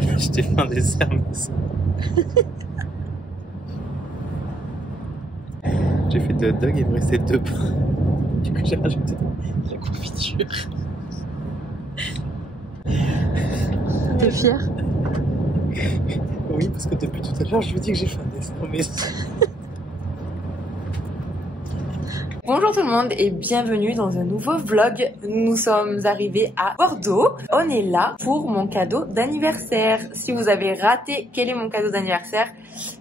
Je t'ai fait un dessert, mais ça. J'ai fait 2 hot dogs et il me restait 2 pains. Du coup, j'ai rajouté de la confiture. T'es fier? Oui, parce que depuis tout à l'heure, je vous dis que j'ai fait un dessert, mais ça. Bonjour tout le monde et bienvenue dans un nouveau vlog. Nous sommes arrivés à Bordeaux. On est là pour mon cadeau d'anniversaire. Si vous avez raté quel est mon cadeau d'anniversaire,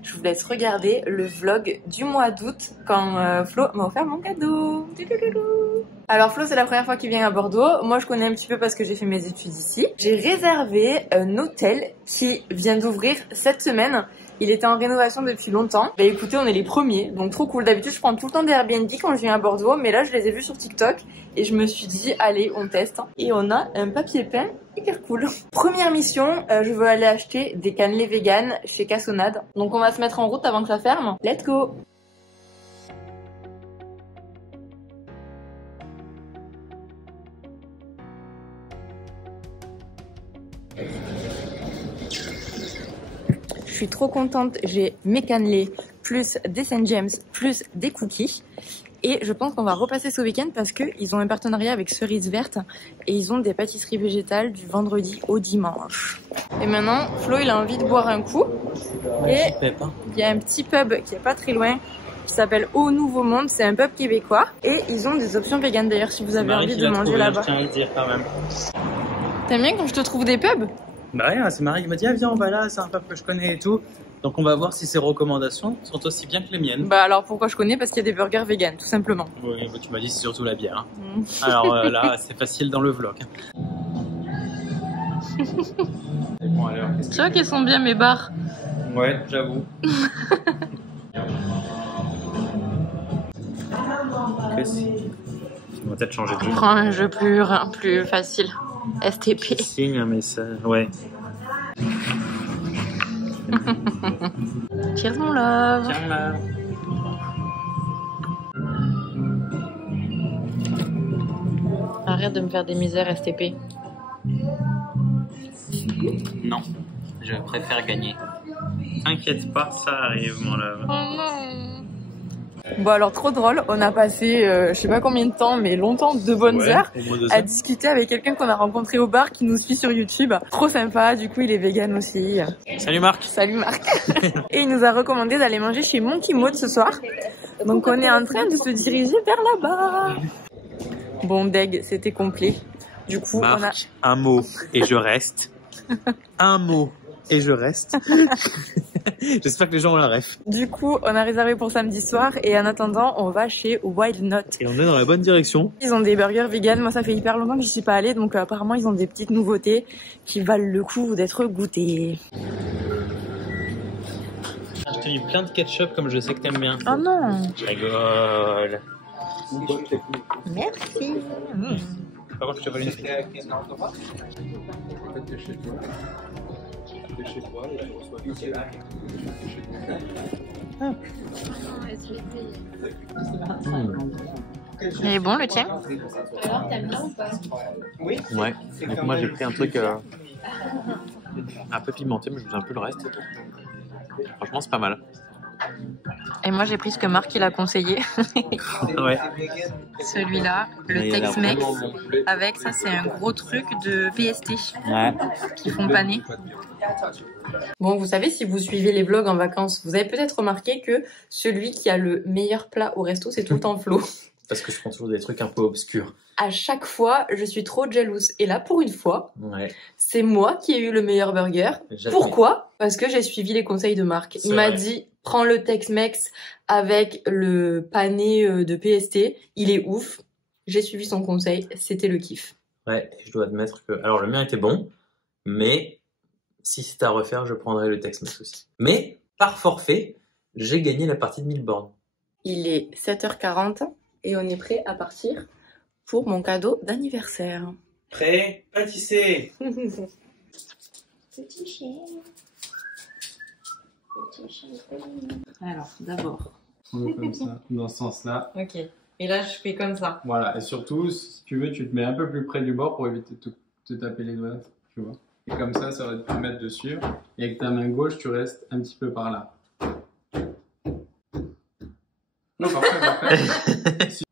je vous laisse regarder le vlog du mois d'août quand Flo m'a offert mon cadeau. Alors Flo, c'est la première fois qu'il vient à Bordeaux. Moi, je connais un petit peu parce que j'ai fait mes études ici. J'ai réservé un hôtel qui vient d'ouvrir cette semaine. Il était en rénovation depuis longtemps. Bah écoutez, on est les premiers, donc trop cool. D'habitude, je prends tout le temps des Airbnb quand je viens à Bordeaux, mais là, je les ai vus sur TikTok et je me suis dit, allez, on teste. Et on a un papier peint hyper cool. Première mission, je veux aller acheter des cannelés vegan chez Cassonade. Donc on va se mettre en route avant que ça ferme. Let's go! Je suis trop contente, j'ai mes cannelés, plus des Saint James, plus des cookies. Et je pense qu'on va repasser ce week-end parce qu'ils ont un partenariat avec Cerise Verte et ils ont des pâtisseries végétales du vendredi au dimanche. Et maintenant, Flo, il a envie de boire un coup. Et il y a un petit pub qui est pas très loin qui s'appelle Au Nouveau Monde. C'est un pub québécois et ils ont des options véganes d'ailleurs si vous avez envie de manger là-bas. Je tiens à le dire quand même. T'aimes bien quand je te trouve des pubs? Bah rien, c'est Marie qui m'a dit ah viens on va là, c'est un pub que je connais et tout. Donc on va voir si ses recommandations sont aussi bien que les miennes. Bah alors pourquoi je connais? Parce qu'il y a des burgers vegan, tout simplement. Oui, bah, tu m'as dit c'est surtout la bière. Hein. Alors là c'est facile dans le vlog. Bon, alors, Tu vois qu'ils sont bien mes bars. ouais, j'avoue. On va peut-être changer de jeu. Prends un jeu plus facile. STP. Signe un message, ouais. Cheers mon love. Tiens là. Arrête de me faire des misères STP. Non, je préfère gagner. T'inquiète pas, ça arrive mon love. Oh non. Bon alors trop drôle, on a passé je sais pas combien de temps mais longtemps, de bonnes heures à discuter avec quelqu'un qu'on a rencontré au bar qui nous suit sur YouTube. Trop sympa, du coup il est vegan aussi. Salut Marc. Salut Marc. Et il nous a recommandé d'aller manger chez Monkey Maud ce soir. Donc on est en train de se diriger vers là-bas. Bon deg, c'était complet. Du coup Marc, on a... un mot et je reste. Un mot et je reste. J'espère que les gens ont la ref. Du coup, on a réservé pour samedi soir et en attendant, on va chez Wild Knot. Et on est dans la bonne direction. Ils ont des burgers vegan. Moi, ça fait hyper longtemps que j'y suis pas allée, donc apparemment, ils ont des petites nouveautés qui valent le coup d'être goûtées. Je t'ai mis plein de ketchup comme je sais que t'aimes bien. Oh non! Je rigole. Merci. Par contre, je te vole une frite. Il est bon le tien? Oui. Ouais. Donc moi j'ai pris un truc un peu pimenté, mais je me souviens plus le reste. Franchement, c'est pas mal. Et moi j'ai pris ce que Marc il a conseillé. Ouais. Celui-là, le Tex-Mex. Avec ça, c'est un gros truc de PST. Ouais. Qui font paner. Bon, vous savez, si vous suivez les vlogs en vacances, vous avez peut-être remarqué que celui qui a le meilleur plat au resto, c'est tout le temps Flo. Parce que je prends toujours des trucs un peu obscurs. À chaque fois, je suis trop jalouse. Et là, pour une fois, ouais. C'est moi qui ai eu le meilleur burger. Pourquoi? Parce que j'ai suivi les conseils de Marc. Il m'a dit, prends le Tex-Mex avec le pané de PST. Il est ouf. J'ai suivi son conseil. C'était le kiff. Ouais, je dois admettre que... Alors, le mien était bon, mais si c'était à refaire, je prendrais le Tex-Mex aussi. Mais, par forfait, j'ai gagné la partie de 1000 bornes. Il est 7h40 et on est prêt à partir pour mon cadeau d'anniversaire. Prêt? Pâtisser. Petit chien. Petit chien. Alors, d'abord. Comme ça, dans ce sens-là. Ok. Et là, je fais comme ça. Voilà. Et surtout, si tu veux, tu te mets un peu plus près du bord pour éviter de te taper les doigts. Tu vois. Et comme ça va te permettre de suivre. Et avec ta main gauche, tu restes un petit peu par là. Non, parfait.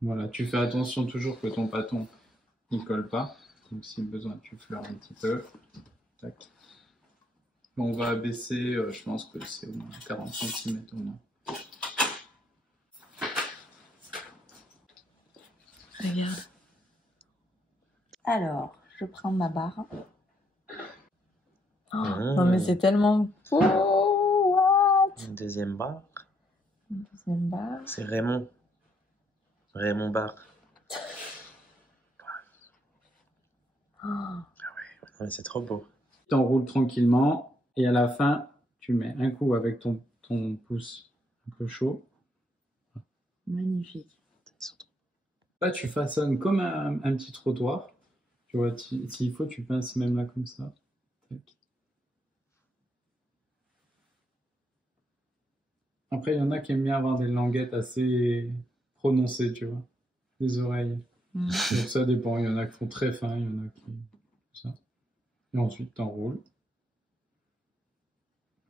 Voilà, tu fais attention toujours que ton bâton ne colle pas. Donc si besoin, tu fleures un petit peu. Tac. On va abaisser, je pense que c'est au moins 40 cm au moins. Regarde. Alors, je prends ma barre. Oh, non mais c'est tellement beau. What? Une deuxième barre. Une deuxième barre. C'est Raymond. Raymond Barre. Oh. Ouais, c'est trop beau. Tu enroules tranquillement et à la fin, tu mets un coup avec ton pouce un peu chaud. Magnifique. Là, tu façonnes comme un petit trottoir. Tu vois, s'il faut, tu pinces même là comme ça. Tac. Après, il y en a qui aiment bien avoir des languettes assez prononcées, tu vois. Les oreilles. Donc ça dépend. Il y en a qui font très fin, il y en a qui... ça. Et ensuite, tu enroules.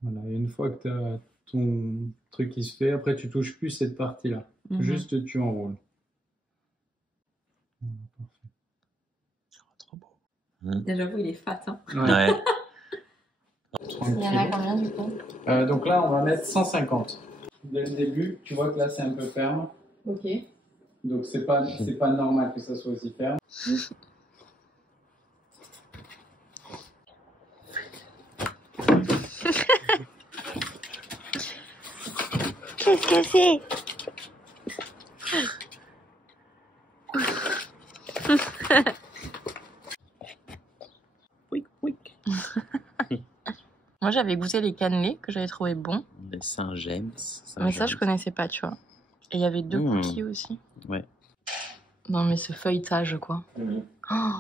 Voilà. Et une fois que tu as ton truc qui se fait, après, tu touches plus cette partie-là. Juste, tu enroules. Voilà, parfait. Trop beau. Déjà, vous, il est fat. Hein. Ouais. Il y en a combien du coup? Donc là, on va mettre 150. Dès le début, tu vois que là, c'est un peu ferme. Ok. Donc, c'est pas normal que ça soit aussi ferme. Qu'est-ce que c'est? Oui, oui. Moi, j'avais goûté les cannelés que j'avais trouvé bons. Les Saint-James. Mais ça, je connaissais pas, tu vois. Et il y avait 2 cookies aussi. Ouais. Non, mais ce feuilletage, quoi. Oh.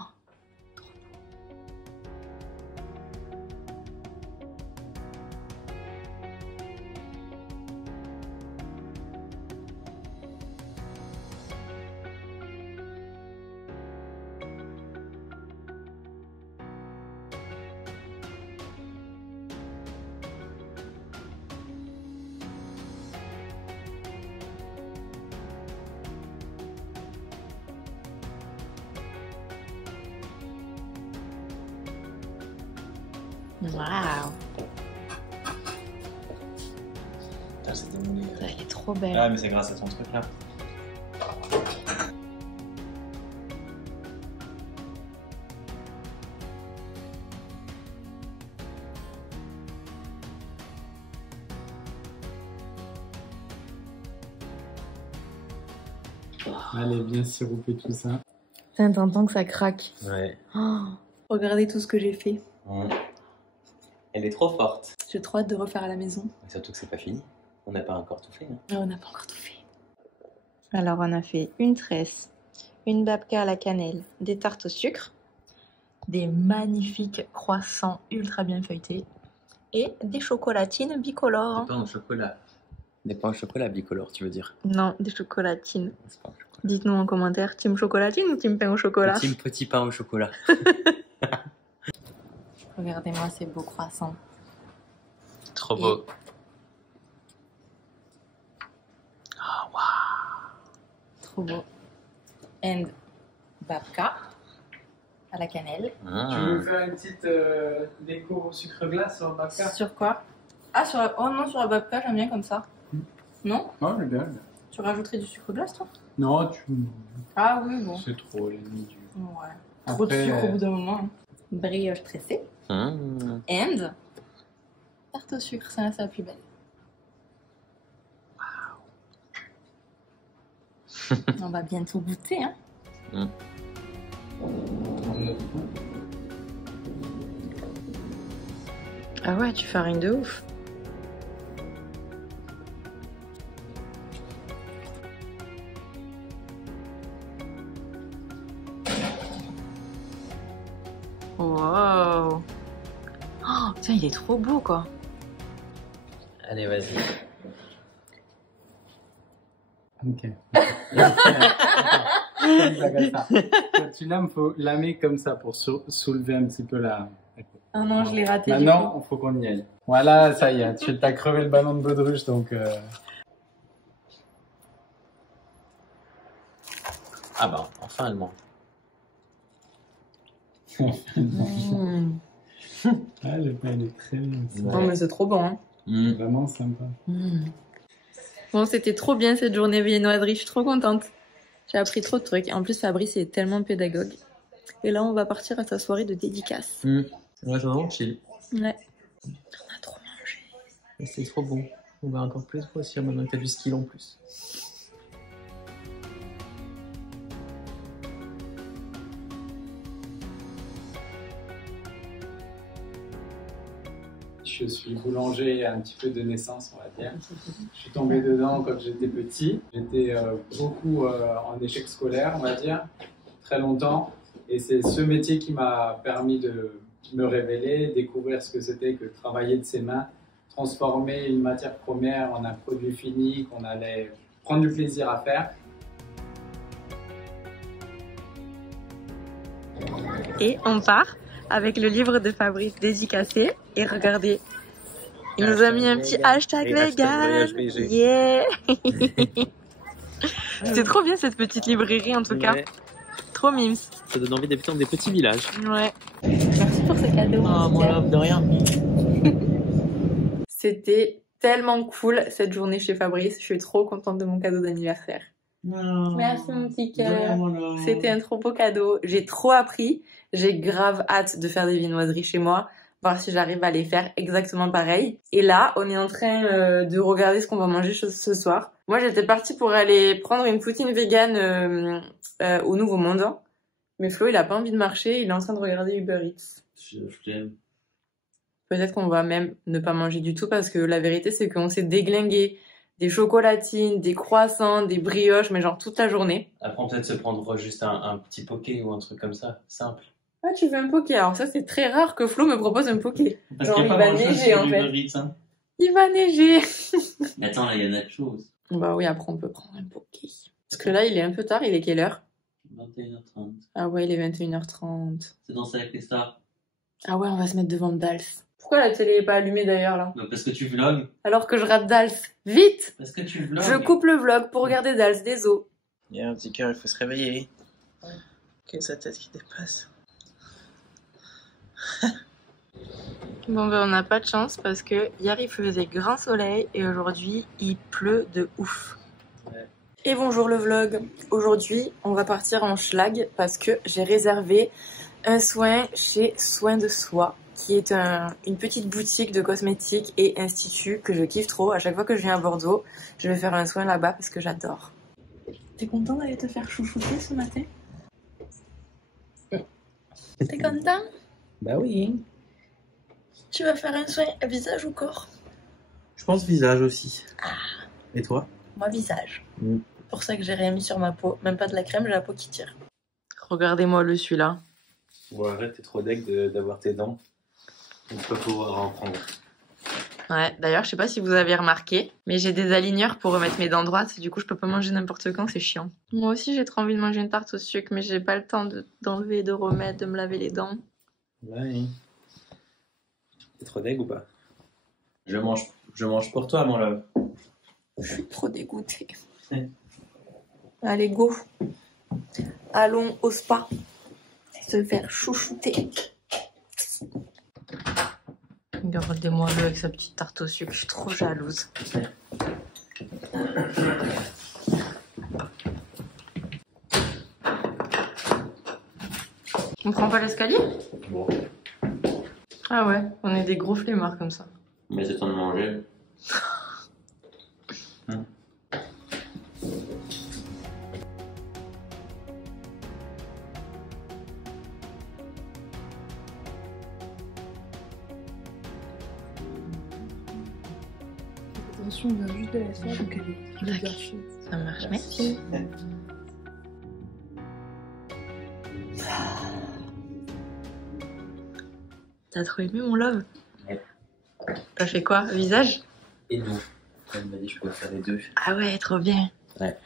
Waouh. C'est démolé. Elle est trop belle. Ah, mais c'est grâce à ton truc là. Allez, bien siroper tout ça. T'entends que ça craque. Ouais. Oh, regardez tout ce que j'ai fait. Elle est trop forte. J'ai trop hâte de refaire à la maison. Et surtout que c'est pas fini. On n'a pas encore tout fait. Hein. Ah, on n'a pas encore tout fait. Alors, on a fait une tresse, une babka à la cannelle, des tartes au sucre, des magnifiques croissants ultra bien feuilletés et des chocolatines bicolores. Des pains au chocolat. Des pains au chocolat bicolore, tu veux dire? Non, des chocolatines. C'est pas au chocolat. Dites-nous en commentaire, team chocolatine ou team pain au chocolat? Team petit pain au chocolat. Regardez-moi ces beaux croissants. Trop beau. Ah, waouh. Trop beau. And babka à la cannelle. Tu veux faire une petite déco au sucre glace sur le babka? Sur quoi? Ah, sur la... Oh non, sur la babka, j'aime bien comme ça. Non? Oh, le gars. Tu rajouterais du sucre glace, toi? Non, Ah oui, bon. c'est trop limite. Ouais. Trop de sucre au bout d'un moment. Hein. Brioche tressée. And tarte au sucre, ça c'est la plus belle. Wow. On va bientôt goûter, hein. Ah ouais, tu fais rien de ouf. Wow. Oh, putain, il est trop beau, quoi. Allez, vas-y. Ok. Quand tu lames, il faut lamer comme ça pour soulever un petit peu la... Ah non, je l'ai raté. Maintenant, il faut qu'on y aille. Voilà, ça y est, tu t'as crevé le ballon de baudruche, donc... Ah bah, enfin elle mange. Ah, le pain, il est très bien. Non, mais c'est trop bon. Hein. Vraiment sympa. Bon, c'était trop bien cette journée viennoiserie, je suis trop contente. J'ai appris trop de trucs. En plus, Fabrice est tellement pédagogue. Et là, on va partir à sa soirée de dédicace. Ouais, c'est vraiment chill. Ouais. On a trop mangé. C'est trop bon. On va encore plus grossir maintenant que t'as du skill en plus. Je suis boulanger un petit peu de naissance, on va dire. Je suis tombé dedans quand j'étais petit. J'étais beaucoup en échec scolaire, on va dire, très longtemps. Et c'est ce métier qui m'a permis de me révéler, découvrir ce que c'était que travailler de ses mains, transformer une matière première en un produit fini qu'on allait prendre du plaisir à faire. Et on part avec le livre de Fabrice dédicacé. Et regardez, il nous a mis un petit hashtag vegan. Yeah. C'est trop bien cette petite librairie en tout cas. Trop mimes. Ça donne envie d'habiter dans des petits villages. Ouais. Merci pour ce cadeau. Ah, moi là, de rien. C'était tellement cool cette journée chez Fabrice. Je suis trop contente de mon cadeau d'anniversaire. Merci mon petit cœur. C'était un trop beau cadeau. J'ai trop appris. J'ai grave hâte de faire des viennoiseries chez moi. Voir si j'arrive à les faire exactement pareil. Et là, on est en train de regarder ce qu'on va manger ce soir. Moi, j'étais partie pour aller prendre une poutine végane au Nouveau Monde. Mais Flo, il a pas envie de marcher. Il est en train de regarder Uber Eats. J'aime. Peut-être qu'on va même ne pas manger du tout parce que la vérité, c'est qu'on s'est déglingué des chocolatines, des croissants, des brioches, mais genre toute la journée. Après, on peut-être se prendre juste un petit poké ou un truc comme ça, simple. Ah, tu veux un poké? Alors ça, c'est très rare que Flo me propose un poké. Parce genre, qu'il il va neiger en fait. Hein. Il va neiger. Mais attends, là, il y a autre chose. Bah oui, après, on peut prendre un poké. Parce que là, il est un peu tard. Il est quelle heure? 21h30. Ah ouais, il est 21h30. C'est Danser avec les stars. Ah ouais, on va se mettre devant Dals. Pourquoi la télé est pas allumée d'ailleurs là? Bah, parce que tu vlogs. Alors que je rate Dals. Vite! Parce que tu vlogs. Je coupe le vlog pour regarder Dals, désolé. Il y a un petit cœur, il faut se réveiller. Que sa tête qui dépasse. Bon ben on n'a pas de chance parce que hier il faisait grand soleil et aujourd'hui il pleut de ouf. Ouais. Et bonjour le vlog. Aujourd'hui on va partir en schlag parce que j'ai réservé un soin chez Soin de Soi qui est une petite boutique de cosmétiques et institut que je kiffe trop. À chaque fois que je viens à Bordeaux, je vais faire un soin là-bas parce que j'adore. T'es content d'aller te faire chouchouter ce matin? T'es content? Bah oui. Tu vas faire un soin à visage ou corps? Je pense visage aussi. Ah. Et toi? Moi visage. C'est pour ça que j'ai rien mis sur ma peau. Même pas de la crème, j'ai la peau qui tire. Regardez-moi le celui-là. Ouais, arrête, t'es trop deg d'avoir tes dents. On peut pouvoir en prendre. Ouais, d'ailleurs, je sais pas si vous avez remarqué, mais j'ai des aligneurs pour remettre mes dents droites. Du coup, je peux pas manger n'importe quand, c'est chiant. Moi aussi, j'ai trop envie de manger une tarte au sucre, mais j'ai pas le temps d'enlever, de remettre, de me laver les dents. Ouais. T'es trop deg ou pas? Je mange pour toi, mon love. Je suis trop dégoûtée. Allez, go. Allons au spa. Se faire chouchouter. Regardez-moi-le avec sa petite tarte au sucre. Je suis trop jalouse. On prend pas l'escalier? Bon. Ah ouais, on est des gros flemmards comme ça. Mais c'est temps de manger. Attention, on vient juste de la faire, donc elle est bien chaude. Ça marche, merci. T'as trop aimé mon love? Ouais. T'as fait quoi? Visage? Et dos. Elle m'a dit que je pouvais faire les deux. Ah ouais, trop bien. Ouais,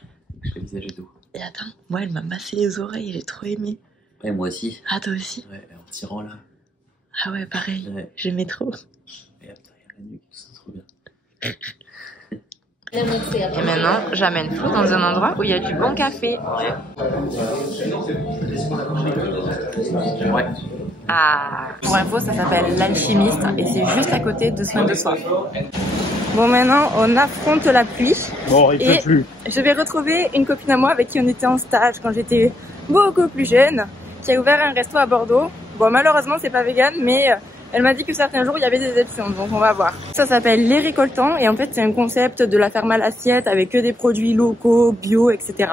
je fais visage et dos. Et attends, moi elle m'a massé les oreilles, j'ai trop aimé. Ouais, moi aussi. Ah toi aussi? Ouais, en tirant là. Ah ouais, pareil, Ouais. j'aimais trop. Et après, il y a la nuque, c'est trop bien. Et maintenant, j'amène Flo dans un endroit où il y a du bon café. Ouais. Ah. Pour info, ça s'appelle l'Alchimiste et c'est juste à côté de Soins de Soi. Bon, maintenant, on affronte la pluie. Bon, il Et pleut plus. je vais retrouver une copine à moi avec qui on était en stage quand j'étais beaucoup plus jeune, qui a ouvert un resto à Bordeaux. Bon, malheureusement, c'est pas vegan, mais elle m'a dit que certains jours, il y avait des options, donc on va voir. Ça s'appelle Les Récoltants et en fait, c'est un concept de la ferme à l'assiette avec que des produits locaux, bio, etc.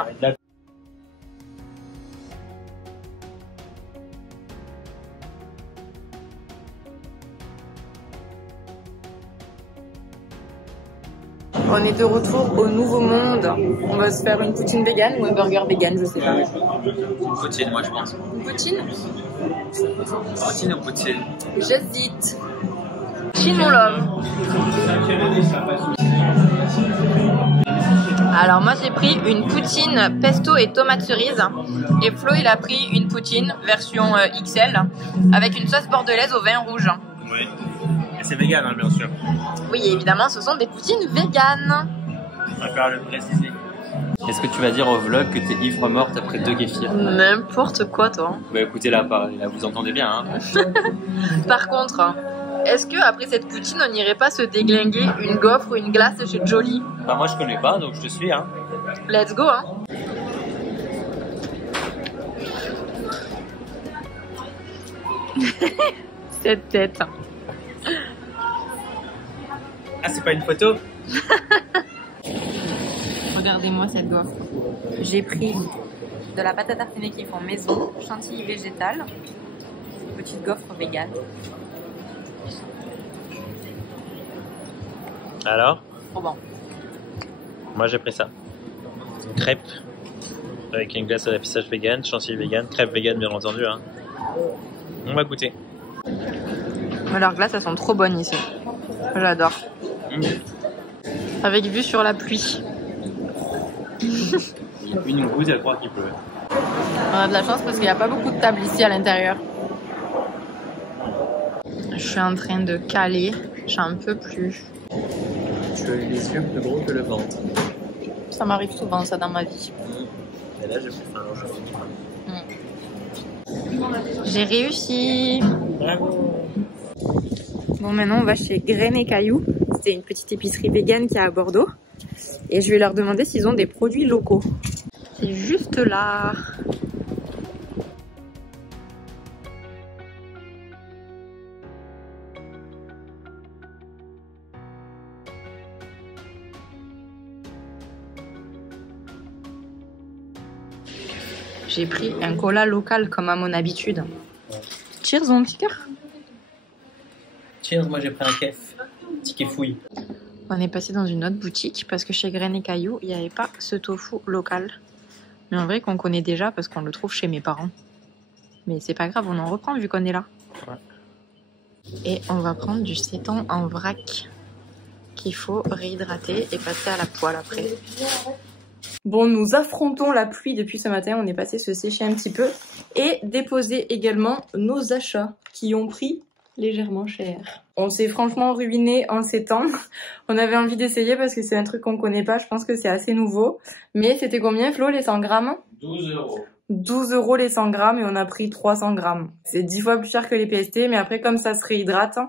On est de retour au Nouveau Monde. On va se faire une poutine vegan ou un burger vegan, je sais pas. Poutine, moi je pense. Une poutine? Poutine ou poutine? J'hésite. Chine mon love. Alors moi j'ai pris une poutine pesto et tomate cerise et Flo il a pris une poutine version XL avec une sauce bordelaise au vin rouge. Oui. Et c'est vegan, hein, bien sûr. Oui évidemment ce sont des poutines véganes. On va faire le préciser. Est-ce que tu vas dire au vlog que t'es ivre morte après 2 kéfirs? N'importe quoi toi. Bah écoutez là, vous entendez bien, hein. Par contre, est-ce que après cette poutine on n'irait pas se déglinguer une gaufre ou une glace chez Jolie? Bah moi je connais pas, donc je te suis, hein. Let's go hein. Cette tête. Ah, c'est pas une photo? Regardez-moi cette gaufre. J'ai pris de la pâte à tartiner qu'ils font maison, chantilly végétal, petite gaufre végane. Alors? Trop bon. Moi j'ai pris ça. Crêpe avec une glace à la pistache vegan, chantilly vegan, crêpe vegan bien entendu, hein. On va goûter. Mais leurs glaces elles sont trop bonnes ici. J'adore. Avec vue sur la pluie. Une goutte, elle croit qu'il pleut. On a de la chance parce qu'il n'y a pas beaucoup de tables ici à l'intérieur. Je suis en train de caler, j'en peux plus. Tu as les yeux plus gros que le ventre. Ça m'arrive souvent ça dans ma vie. Et là j'ai pris faim. J'ai réussi. Bravo. Bon maintenant on va chez Graines et Cailloux. C'est une petite épicerie végane qui est à Bordeaux. Et je vais leur demander s'ils ont des produits locaux. C'est juste là. J'ai pris un cola local comme à mon habitude. Cheers mon petit cœur. Cheers, moi j'ai pris un kef. Petit kefouille. On est passé dans une autre boutique parce que chez Graines et Cailloux, il n'y avait pas ce tofu local. Mais en vrai qu'on connaît déjà parce qu'on le trouve chez mes parents. Mais c'est pas grave, on en reprend vu qu'on est là. Ouais. Et on va prendre du seitan en vrac qu'il faut réhydrater et passer à la poêle après. Bon, nous affrontons la pluie depuis ce matin. On est passé se sécher un petit peu et déposer également nos achats qui ont pris légèrement cher. On s'est franchement ruiné en ces temps. On avait envie d'essayer parce que c'est un truc qu'on connaît pas. Je pense que c'est assez nouveau. Mais c'était combien Flo les 100 grammes? 12 €. 12 € les 100 grammes et on a pris 300 grammes. C'est 10 fois plus cher que les PST, mais après comme ça se réhydrate,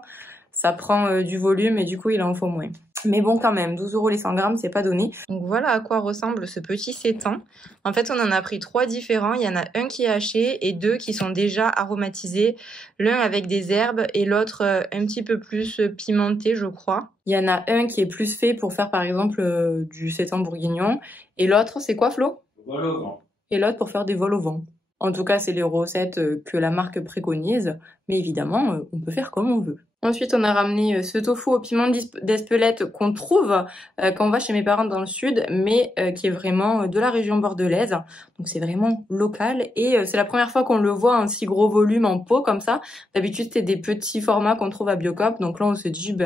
ça prend du volume et du coup il en faut moins. Mais bon quand même, 12 € les 100 grammes, c'est pas donné. Donc voilà à quoi ressemble ce petit seitan. En fait on en a pris 3 différents, il y en a un qui est haché et 2 qui sont déjà aromatisés. L'un avec des herbes et l'autre un petit peu plus pimenté je crois. Il y en a un qui est plus fait pour faire par exemple du seitan bourguignon. Et l'autre c'est quoi Flo? Vol au vent. Et l'autre pour faire des vols au vent. En tout cas, c'est les recettes que la marque préconise, mais évidemment, on peut faire comme on veut. Ensuite, on a ramené ce tofu au piment d'Espelette qu'on trouve quand on va chez mes parents dans le sud, mais qui est vraiment de la région bordelaise. Donc c'est vraiment local et c'est la première fois qu'on le voit en si gros volume en pot comme ça. D'habitude, c'est des petits formats qu'on trouve à Biocop. Donc là, on se dit,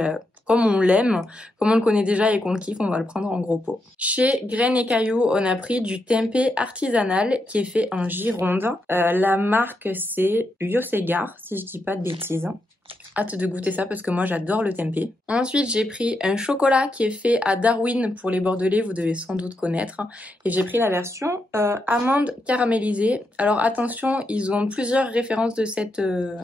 comme on l'aime, comme on le connaît déjà et qu'on le kiffe, on va le prendre en gros pot. Chez Graines et Cailloux, on a pris du tempeh artisanal qui est fait en Gironde. La marque c'est Yosegar, si je dis pas de bêtises. Hâte de goûter ça parce que moi j'adore le tempeh. Ensuite j'ai pris un chocolat qui est fait à Darwin pour les Bordelais, vous devez sans doute connaître. Et j'ai pris la version amande caramélisée. Alors attention, ils ont plusieurs références de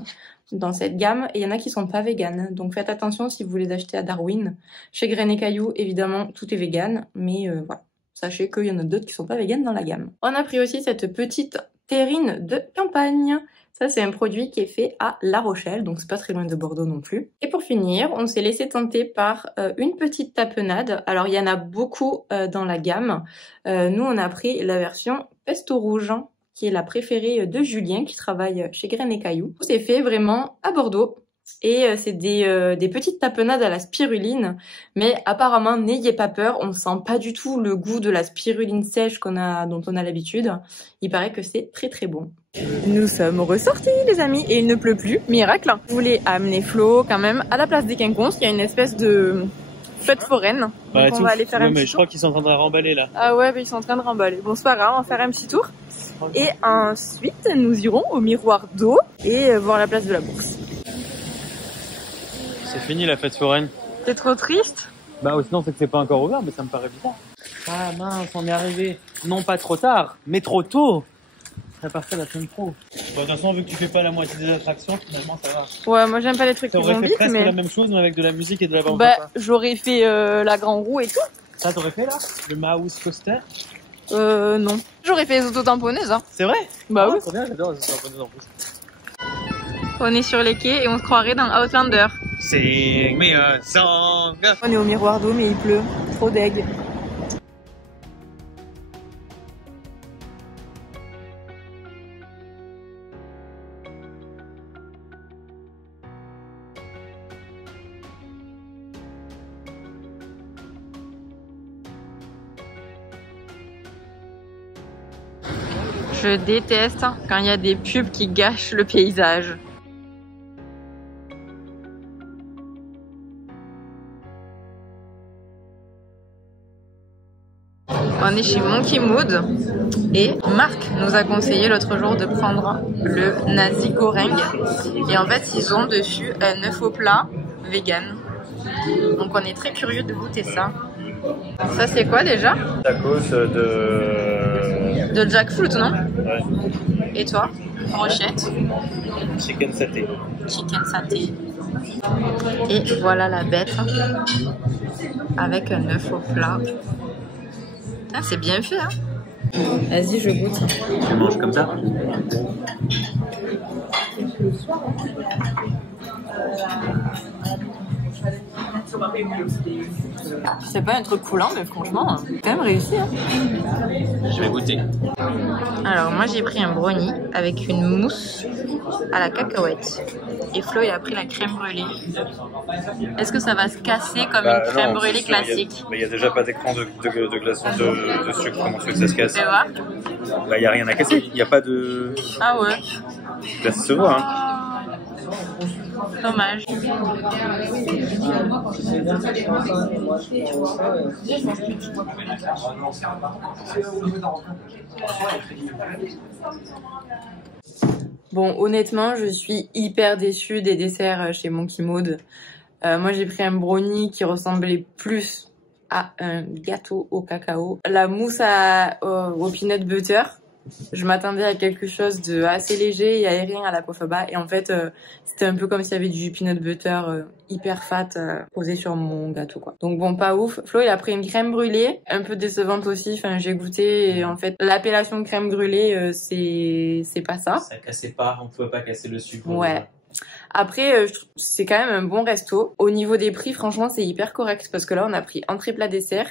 dans cette gamme et il y en a qui sont pas véganes. Donc faites attention si vous les achetez à Darwin. Chez Graines et Cailloux, évidemment tout est vegan, mais voilà. Sachez qu'il y en a d'autres qui sont pas véganes dans la gamme. On a pris aussi cette petite terrine de campagne. Ça, c'est un produit qui est fait à La Rochelle, donc c'est pas très loin de Bordeaux non plus. Et pour finir, on s'est laissé tenter par une petite tapenade. Alors, il y en a beaucoup dans la gamme. Nous, on a pris la version pesto rouge, qui est la préférée de Julien, qui travaille chez Graines et Cailloux. C'est fait vraiment à Bordeaux. Et c'est des petites tapenades à la spiruline, mais apparemment n'ayez pas peur, on sent pas du tout le goût de la spiruline sèche dont on a l'habitude. Il paraît que c'est très très bon. Nous sommes ressortis les amis et il ne pleut plus, miracle. Je voulais amener Flo quand même à la place des Quinconces, il y a une espèce de fête foraine. Ouais, donc on va aller faire un petit mais tour. je crois qu'ils sont en train de remballer là. Ah ouais, mais ils sont en train de remballer. Bon c'est pas grave, on va faire un petit tour. Et ensuite nous irons au miroir d'eau et voir la place de la Bourse. C'est fini la fête foraine. T'es trop triste? Bah sinon c'est que c'est pas encore ouvert, mais ça me paraît bizarre. Ah mince, on est arrivé. Non pas trop tard, mais trop tôt. Ça partait la semaine pro. Bon, de toute façon, vu que tu fais pas la moitié des attractions, finalement ça va. Ouais, moi j'aime pas les trucs qui T'aurais vont fait vite, presque mais... la même chose, mais avec de la musique et de la bande. Bah, j'aurais fait la grande roue et tout. Ça t'aurais fait là? Le Mouse Coaster? Non. J'aurais fait les auto-tamponneuses, hein. C'est vrai? Bah oui. Trop bien, j'adore les auto-tamponneuses en plus. On est sur les quais et on se croirait dans Outlander. Sing me a song. On est au miroir d'eau mais il pleut. Trop deg. Je déteste quand il y a des pubs qui gâchent le paysage. On est chez Monkey Mood et Marc nous a conseillé l'autre jour de prendre le Nasi Goreng. Et en fait, ils ont dessus un œuf au plat vegan. Donc on est très curieux de goûter ça. Ça c'est quoi déjà? Tacos De jackfruit, non? Ouais. Et toi? Brochette? Chicken saté. Chicken saté. Et voilà la bête avec un œuf au plat. Ah, c'est bien fait, hein? Vas-y, je goûte. Tu manges comme ça? C'est pas un truc coulant, mais franchement, c'est quand même réussi, hein? Je vais goûter. Alors, moi, j'ai pris un brownie avec une mousse à la cacahuète. Et Flo, il a pris la crème brûlée. Est-ce que ça va se casser comme une crème brûlée classique? Il n'y a déjà pas d'écran de glaçon de sucre. Comment tu veux que ça se casse? Tu vois? Bah, il n'y a rien à casser. Il n'y a pas de. Ah ouais? Là, ça se voit, hein. Dommage. Bon, honnêtement, je suis hyper déçue des desserts chez Monkey Mood. Moi, j'ai pris un brownie qui ressemblait plus à un gâteau au cacao. La mousse au peanut butter. Je m'attendais à quelque chose de assez léger et aérien à la Kofaba. Et en fait, c'était un peu comme s'il y avait du peanut butter hyper fat posé sur mon gâteau, quoi. Donc bon, pas ouf. Flo, il a pris une crème brûlée, un peu décevante aussi. Enfin, j'ai goûté et en fait, l'appellation crème brûlée, c'est pas ça. Ça cassait pas, on pouvait pas casser le sucre. Ouais. Après, c'est quand même un bon resto. Au niveau des prix, franchement, c'est hyper correct parce que là, on a pris entrée plat dessert.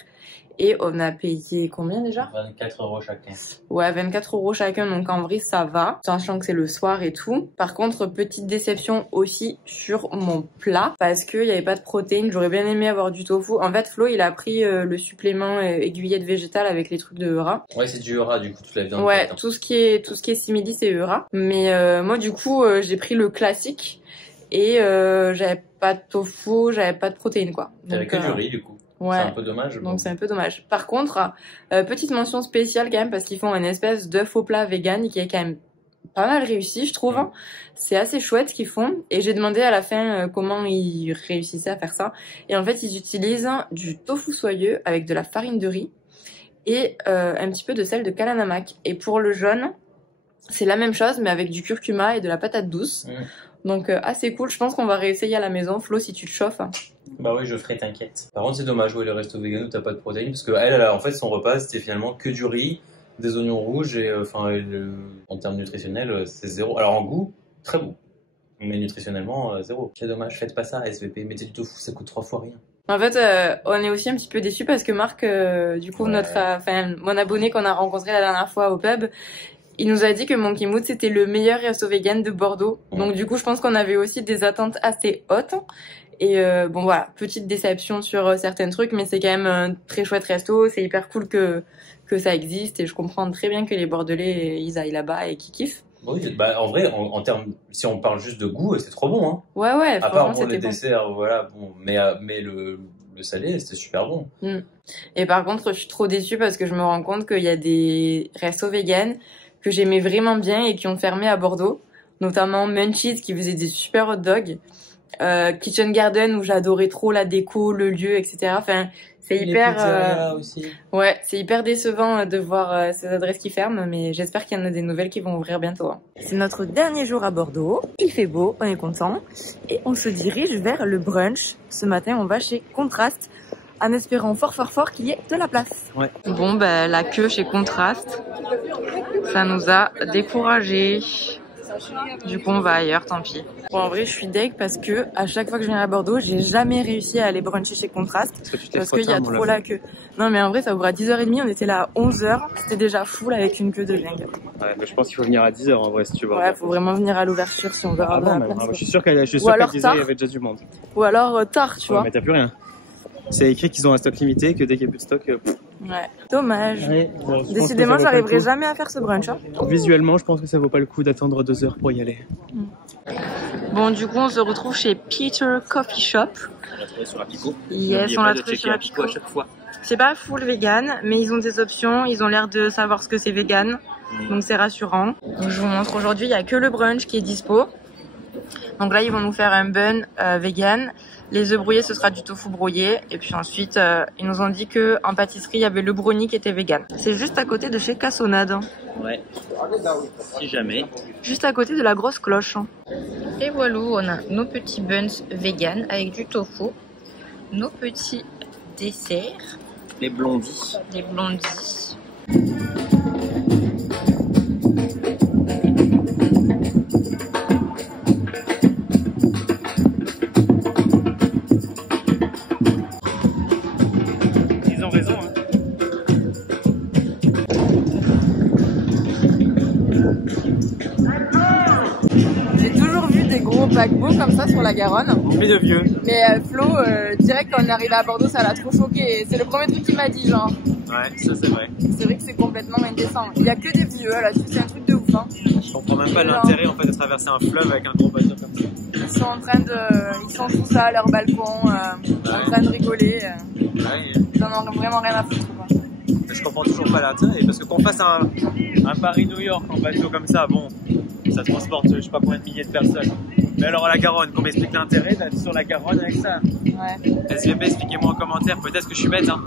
Et on a payé combien déjà? 24 € chacun. Ouais, 24 € chacun, donc en vrai ça va, sachant que c'est le soir et tout. Par contre, petite déception aussi sur mon plat, parce qu'il n'y avait pas de protéines, j'aurais bien aimé avoir du tofu. En fait, Flo, il a pris le supplément aiguillette végétale avec les trucs de Eura. Ouais, c'est du Eura, du coup, toute la viande. Ouais, plate, hein. tout ce qui est simili, c'est Eura. Mais moi, du coup, j'ai pris le classique. Et j'avais pas de tofu, j'avais pas de protéines quoi. T'avais que du riz du coup. Ouais. C'est un peu dommage. Donc c'est un peu dommage. Par contre, petite mention spéciale quand même parce qu'ils font une espèce d'œuf au plat vegan qui est quand même pas mal réussi, je trouve. C'est assez chouette ce qu'ils font. Et j'ai demandé à la fin comment ils réussissaient à faire ça. Et en fait, ils utilisent du tofu soyeux avec de la farine de riz et un petit peu de sel de kalanamak. Et pour le jaune, c'est la même chose mais avec du curcuma et de la patate douce. Donc assez cool. Je pense qu'on va réessayer à la maison. Flo, si tu te chauffes. Bah oui, je ferai, t'inquiète. Par contre, c'est dommage, ouais, le resto vegan où t'as pas de protéines, parce que elle, en fait, son repas, c'était finalement que du riz, des oignons rouges, et en termes nutritionnels, c'est zéro. Alors en goût, très bon, mais nutritionnellement, zéro. C'est dommage, faites pas ça, SVP, mettez du tofu, ça coûte 3 fois rien. En fait, on est aussi un petit peu déçus parce que Marc, du coup, mon abonné qu'on a rencontré la dernière fois au pub, il nous a dit que Monkey Mood c'était le meilleur resto vegan de Bordeaux. Donc du coup, je pense qu'on avait aussi des attentes assez hautes. Et bon voilà, petite déception sur certains trucs, mais c'est quand même un très chouette resto. C'est hyper cool que ça existe et je comprends très bien que les Bordelais ils aillent là-bas et qu'ils kiffent. Oui, bah en vrai, en termes, si on parle juste de goût, c'est trop bon, hein. Ouais. À part pour les desserts, voilà, bon, mais le salé, c'était super bon. Et par contre, je suis trop déçue parce que je me rends compte qu'il y a des restos vegan que j'aimais vraiment bien et qui ont fermé à Bordeaux, notamment Munchies qui faisait des super hot dogs, Kitchen Garden où j'adorais trop la déco, le lieu, etc. Enfin, c'est hyper, aussi. Ouais, c'est hyper décevant de voir ces adresses qui ferment, mais j'espère qu'il y en a des nouvelles qui vont ouvrir bientôt. C'est notre dernier jour à Bordeaux, il fait beau, on est content, et on se dirige vers le brunch. Ce matin, on va chez Contraste, en espérant fort qu'il y ait de la place. Ouais. Bon, ben, la queue chez Contraste, ça nous a découragés. Du coup, on va ailleurs, tant pis. Bon, en vrai, je suis deg parce que à chaque fois que je viens à Bordeaux, j'ai jamais réussi à aller bruncher chez Contraste parce qu'il y a trop la queue. Non, mais en vrai, ça ouvre à 10h30, on était là à 11h, c'était déjà full avec une queue de dingue. Ouais, mais je pense qu'il faut venir à 10h en vrai si tu veux. Ouais, faut vraiment venir à l'ouverture si on veut avoir de la place. Je suis sûr qu'à 10h, il y avait déjà du monde. Ou alors tard, tu vois. Mais t'as plus rien. C'est écrit qu'ils ont un stock limité, que dès qu'il n'y a plus de stock... Ouais, dommage. Ouais, décidément, j'arriverai jamais à faire ce brunch. Hein. Visuellement, je pense que ça vaut pas le coup d'attendre 2 heures pour y aller. Bon, du coup, on se retrouve chez Peter Coffee Shop. On l'a trouvé sur Apico. Yes, on l'a trouvé sur Apico à chaque fois. C'est pas full vegan, mais ils ont des options. Ils ont l'air de savoir ce que c'est vegan. Donc c'est rassurant. Donc, je vous montre aujourd'hui, il n'y a que le brunch qui est dispo. Donc là, ils vont nous faire un bun vegan. Les œufs brouillés, ce sera du tofu brouillé. Et puis ensuite, ils nous ont dit que en pâtisserie, il y avait le brownie qui était vegan. C'est juste à côté de chez Cassonade. Ouais. Si jamais. Juste à côté de la grosse cloche. Et voilà, on a nos petits buns vegan avec du tofu. Nos petits desserts. Les blondis. Les blondis. Paquebot comme ça sur la Garonne. Mais de vieux. Mais Flo, direct quand on est arrivé à Bordeaux, ça l'a trop choqué. C'est le premier truc qu'il m'a dit, genre. Ouais, ça c'est vrai. C'est vrai que c'est complètement indécent. Il y a que des vieux là-dessus, c'est un truc de ouf. Hein. Je comprends même pas l'intérêt en fait de traverser un fleuve avec un gros bateau comme ça. Ils sont en train de, ils sont tous à leur balcon, en train de rigoler. Ils en ont vraiment rien à foutre. Quoi. Je comprends toujours pas l'intérêt parce que qu'on fasse un Paris-New York en bateau comme ça, bon, ça transporte je sais pas combien de milliers de personnes. Mais alors la Garonne, qu'on m'explique l'intérêt d'être sur la Garonne avec ça. Ouais. SVP, expliquez-moi en commentaire, peut-être que je suis bête. Hein.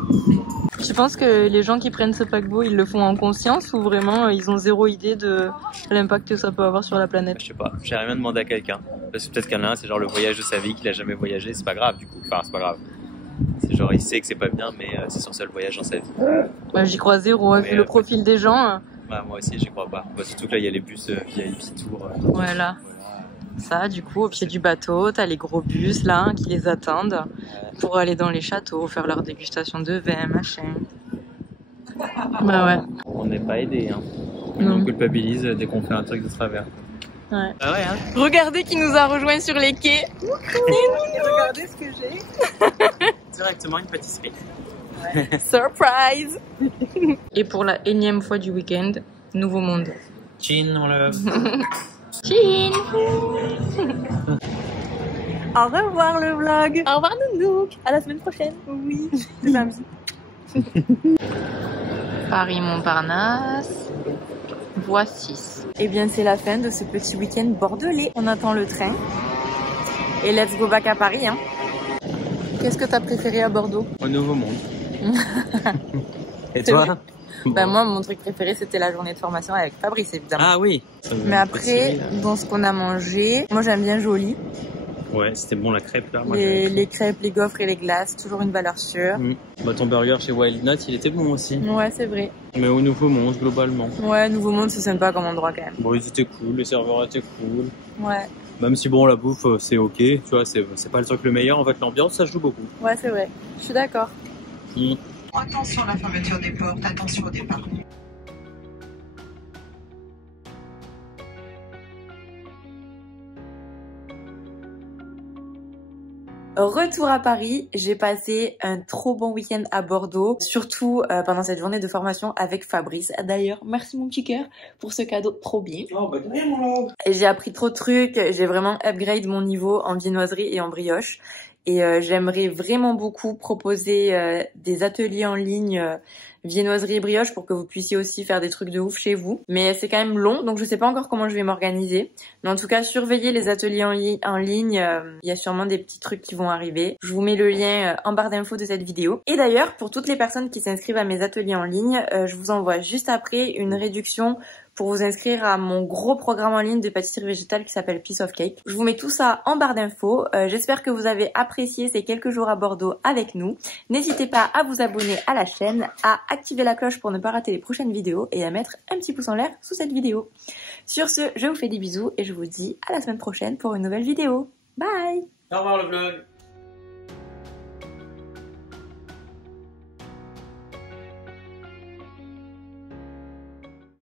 Tu penses que les gens qui prennent ce paquebot, ils le font en conscience ou vraiment ils ont zéro idée de l'impact que ça peut avoir sur la planète? Je sais pas, j'ai rien demandé à quelqu'un. Parce que peut-être qu'il y en a un, c'est genre le voyage de sa vie, qu'il a jamais voyagé, c'est pas grave du coup. Enfin, c'est pas grave. C'est genre il sait que c'est pas bien, mais c'est son seul voyage dans sa vie. Bah, j'y crois zéro, vu le profil des gens. Bah, moi aussi, j'y crois pas. Bah, surtout que là, il y a les bus VIP Tour. Voilà. Ça, du coup, au pied du bateau, t'as les gros bus là qui les attendent pour aller dans les châteaux, faire leur dégustation de vin, machin. Bah ouais. On n'est pas aidé, hein. On culpabilise dès qu'on fait un truc de travers. Ouais. Ah ouais, hein. Regardez qui nous a rejoint sur les quais. Regardez ce que j'ai. Directement une pâtisserie. Ouais. Surprise. Et pour la énième fois du week-end, Nouveau Monde. Chin, on love. Chin. Au revoir le vlog. Au revoir Nounouk. À la semaine prochaine. Oui. Paris-Montparnasse, voie 6. Et bien c'est la fin de ce petit week-end bordelais. On attend le train. Et let's go back à Paris. Hein. Qu'est-ce que t'as préféré à Bordeaux? Au Nouveau Monde. Et C'est toi? vrai. Ben moi, mon truc préféré, c'était la journée de formation avec Fabrice, évidemment. Ah oui. Mais après, dans ce qu'on a mangé, moi j'aime bien Jolie. Ouais, c'était bon la crêpe là. Moi, Les crêpes, les gaufres et les glaces, toujours une valeur sûre. Bah, ton burger chez Wild Nut, il était bon aussi. Ouais, c'est vrai. Mais au Nouveau Monde, globalement. Ouais, Nouveau Monde, c'est sympa comme endroit quand même. Bon, ils étaient cool, les serveurs étaient cool. Ouais. Même si bon, la bouffe, c'est ok, tu vois, c'est pas le truc le meilleur. En fait, l'ambiance, ça joue beaucoup. Ouais, c'est vrai. Je suis d'accord. Attention à la fermeture des portes, attention au départ. Retour à Paris, j'ai passé un trop bon week-end à Bordeaux, surtout pendant cette journée de formation avec Fabrice. D'ailleurs, merci mon petit cœur pour ce cadeau trop bien. Oh, bah de rien, mon love. J'ai appris trop de trucs, j'ai vraiment upgrade mon niveau en viennoiserie et en brioche. Et j'aimerais vraiment beaucoup proposer des ateliers en ligne viennoiserie et brioche pour que vous puissiez aussi faire des trucs de ouf chez vous. Mais c'est quand même long, donc je sais pas encore comment je vais m'organiser. Mais en tout cas, surveillez les ateliers en ligne. Il y a sûrement des petits trucs qui vont arriver. Je vous mets le lien en barre d'infos de cette vidéo. Et d'ailleurs, pour toutes les personnes qui s'inscrivent à mes ateliers en ligne, je vous envoie juste après une réduction pour vous inscrire à mon gros programme en ligne de pâtisserie végétale qui s'appelle Piece of Cake. Je vous mets tout ça en barre d'infos. J'espère que vous avez apprécié ces quelques jours à Bordeaux avec nous. N'hésitez pas à vous abonner à la chaîne, à activer la cloche pour ne pas rater les prochaines vidéos et à mettre un petit pouce en l'air sous cette vidéo. Sur ce, je vous fais des bisous et je vous dis à la semaine prochaine pour une nouvelle vidéo. Bye! Au revoir le vlog.